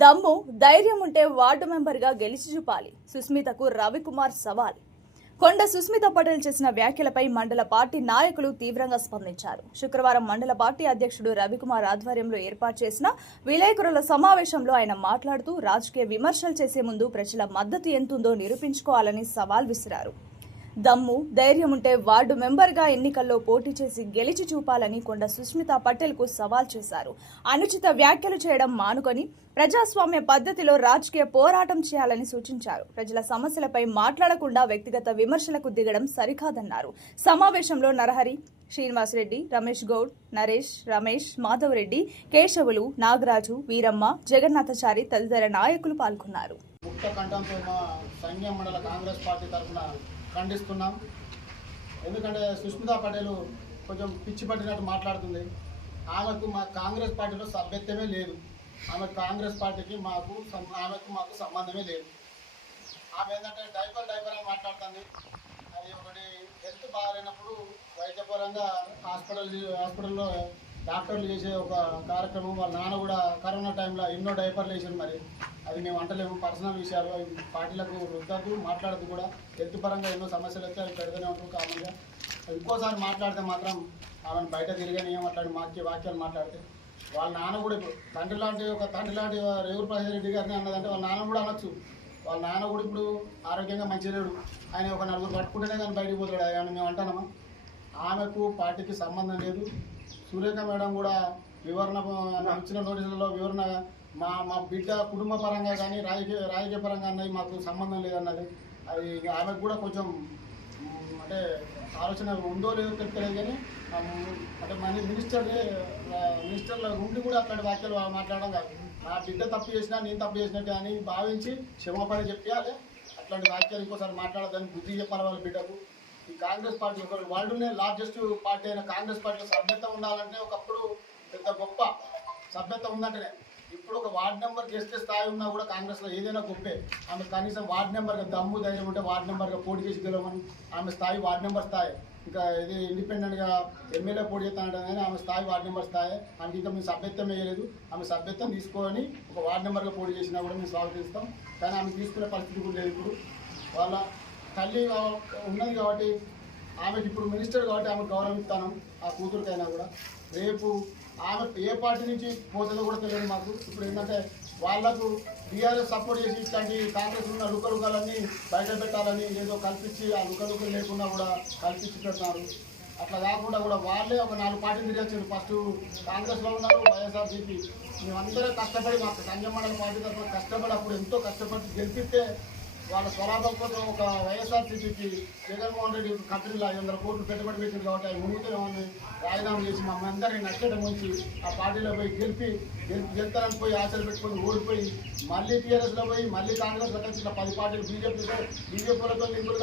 దమ్ము ధైర్యం ఉంటే వార్డు మెంబర్గా గెలిచి చూపాలి. సుస్మితకు రవికుమార్ సవాల్. కొండ సుస్మిత పటేల్ చేసిన వ్యాఖ్యలపై మండల పార్టీ నాయకులు తీవ్రంగా స్పందించారు. శుక్రవారం మండల పార్టీ అధ్యక్షుడు రవికుమార్ ఆధ్వర్యంలో ఏర్పాటు చేసిన విలేకరుల సమావేశంలో ఆయన మాట్లాడుతూ రాజకీయ విమర్శలు చేసే ముందు ప్రజల మద్దతు ఎంతుందో నిరూపించుకోవాలని సవాల్ విసిరారు. దమ్ము ధైర్యం ఉంటే వార్డు మెంబర్గా ఎన్నికల్లో పోటీ చేసి గెలిచి చూపాలని కొండ సుస్మిత పటేల్కు సవాల్ చేశారు. అనుచిత వ్యాఖ్యలు చేయడం మానుకొని ప్రజాస్వామ్య పద్ధతిలో రాజకీయ పోరాటం చేయాలని సూచించారు. ప్రజల సమస్యలపై మాట్లాడకుండా వ్యక్తిగత విమర్శలకు దిగడం సరికాదన్నారు. సమావేశంలో నరహరి, శ్రీనివాసరెడ్డి, రమేష్ గౌడ్, నరేష్, రమేష్, మాధవరెడ్డి, కేశవులు, నాగరాజు, వీరమ్మ, జగన్నాథచారి తదితర నాయకులు పాల్గొన్నారు. ఖండిస్తున్నాం. ఎందుకంటే సుస్మిత పటేల్ కొంచెం పిచ్చి పట్టినట్టు మాట్లాడుతుంది. ఆమెకు మా కాంగ్రెస్ పార్టీలో సభ్యత్వమే లేదు. ఆమె కాంగ్రెస్ పార్టీకి మాకు సంబంధమే లేదు. ఆమె ఏంటంటే డైపర్ అని మాట్లాడుతుంది. అది ఒకటి హెల్త్ బాగాలేనప్పుడు వైద్యపరంగా హాస్పిటల్లో డాక్టర్లు చేసే ఒక కార్యక్రమం. వాళ్ళ నాన్న కూడా కరోనా టైంలో ఎన్నో డైపర్లు వేసారు. మరి అది మేము అంటలేము, పర్సనల్ విషయాలు. పార్టీలకు రుద్దద్దు, మాట్లాడద్దు కూడా. హెల్త్ పరంగా ఎన్నో సమస్యలు వస్తే అవి పెడతానే ఉంటారు కామన్గా. ఇంకోసారి మాట్లాడితే మాత్రం ఆమెను బయట తిరిగాని ఏమాట్లాడి వాక్యాలు మాట్లాడితే వాళ్ళ నాన్న కూడా ఇప్పుడు తండ్రి లాంటి రేవుల ప్రసాద్ రెడ్డి గారిని అన్నదంటే వాళ్ళ నాన్న కూడా అనొచ్చు. వాళ్ళ నాన్న కూడా ఇప్పుడు ఆరోగ్యంగా మంచి లేడు. ఆయన ఒక నలుగురు పట్టుకుంటేనే కానీ బయటకు పోతాడు. ఆయన మేము అంటున్నామా? ఆమెకు పార్టీకి సంబంధం లేదు. సురేఖ మేడం కూడా వివరణ ఇచ్చిన నోటీసులలో వివరణ మా బిడ్డ కుటుంబ పరంగా కానీ రాజకీయ పరంగా అన్నది మాకు సంబంధం లేదన్నది. అది ఆమెకు కూడా కొంచెం అంటే ఆలోచన ఉందో లేదో తెలియదు. కానీ అంటే మన మినిస్టర్ల ఉండి కూడా అట్లాంటి వ్యాఖ్యలు మాట్లాడడం కాదు. నా బిడ్డ తప్పు చేసినా నేను తప్పు చేసినట్టు అని భావించి క్షమాపణ చెప్పాలి. అట్లాంటి వ్యాఖ్యలు ఇంకోసారి మాట్లాడదని బుద్ధి చెప్పాలి వాళ్ళ బిడ్డకు. ఈ కాంగ్రెస్ పార్టీ వరల్డ్నే లార్జెస్ట్ పార్టీ అయిన కాంగ్రెస్ పార్టీలో సభ్యత్వం ఉండాలంటే ఒకప్పుడు పెద్ద గొప్ప సభ్యత్వం ఉందంటేనే. ఇప్పుడు ఒక వార్డు నెంబర్ గెలిచే స్థాయి ఉన్నా కూడా కాంగ్రెస్లో ఏదైనా గొప్పే. ఆమె కనీసం వార్డు నెంబర్గా దమ్ము ధైర్యం ఉంటే వార్డు నెంబర్గా పోటీ చేసి గెలవమని. ఆమె స్థాయి వార్డు నెంబర్ స్థాయి. ఇంకా ఇది ఇండిపెండెంట్గా ఎమ్మెల్యే పోటీ చేస్తానంటే కానీ ఆమె స్థాయి వార్డు నెంబర్ స్థాయి. ఆమెకి ఇంకా మేము సభ్యత్వం వేయలేదు. ఆమె సభ్యత్వం తీసుకొని ఒక వార్డు నెంబర్గా పోటీ చేసినా కూడా మేము స్వాగతిస్తాం. కానీ ఆమె తీసుకునే పరిస్థితి కూడా లేదు. ఇప్పుడు వాళ్ళ తల్లి ఉన్నది కాబట్టి ఆమెకి ఇప్పుడు మినిస్టర్ కాబట్టి ఆమెకు గౌరవిస్తాను. ఆ కూతురికైనా కూడా రేపు ఆమె ఏ పార్టీ నుంచి పోతుందో కూడా తెలియదు మాకు. ఇప్పుడు ఏంటంటే వాళ్లకు టీఆర్ఎస్ సపోర్ట్ చేసి ఇట్లాంటి కాంగ్రెస్ ఉన్న లుకలుకలన్నీ బయట పెట్టాలని ఏదో కల్పించి ఆ లుకలుకలు లేకుండా కూడా కల్పించి పెడతారు. అట్లా కాకుండా కూడా వాళ్ళే ఒక 4 పార్టీలు తిరిగొచ్చారు. ఫస్ట్ కాంగ్రెస్లో ఉన్నారు, వైఎస్ఆర్సీపీ. మేమందరూ కష్టపడి మాకు సంజయ్ మండల పార్టీ తరఫున కష్టపడి అప్పుడు ఎంతో కష్టపడి గెలిపిస్తే వాళ్ళ స్వలాభం కోసం ఒక వైఎస్ఆర్సీపీకి జగన్మోహన్ రెడ్డి కంపెనీలో 500 కోట్లు పెట్టుబడి పెట్టింది కాబట్టి అవి మునుగుతూనే రాజీనామా చేసి మమ్మల్ని అందరినీ నచ్చడం నుంచి ఆ పార్టీలో పోయి గెలుతారని పోయి ఆశలు పెట్టుకొని ఓడిపోయి మళ్ళీ టీఆర్ఎస్లో పోయి మళ్ళీ కాంగ్రెస్లో కలిసి 10 పార్టీలు బీజేపీలతో లింకులు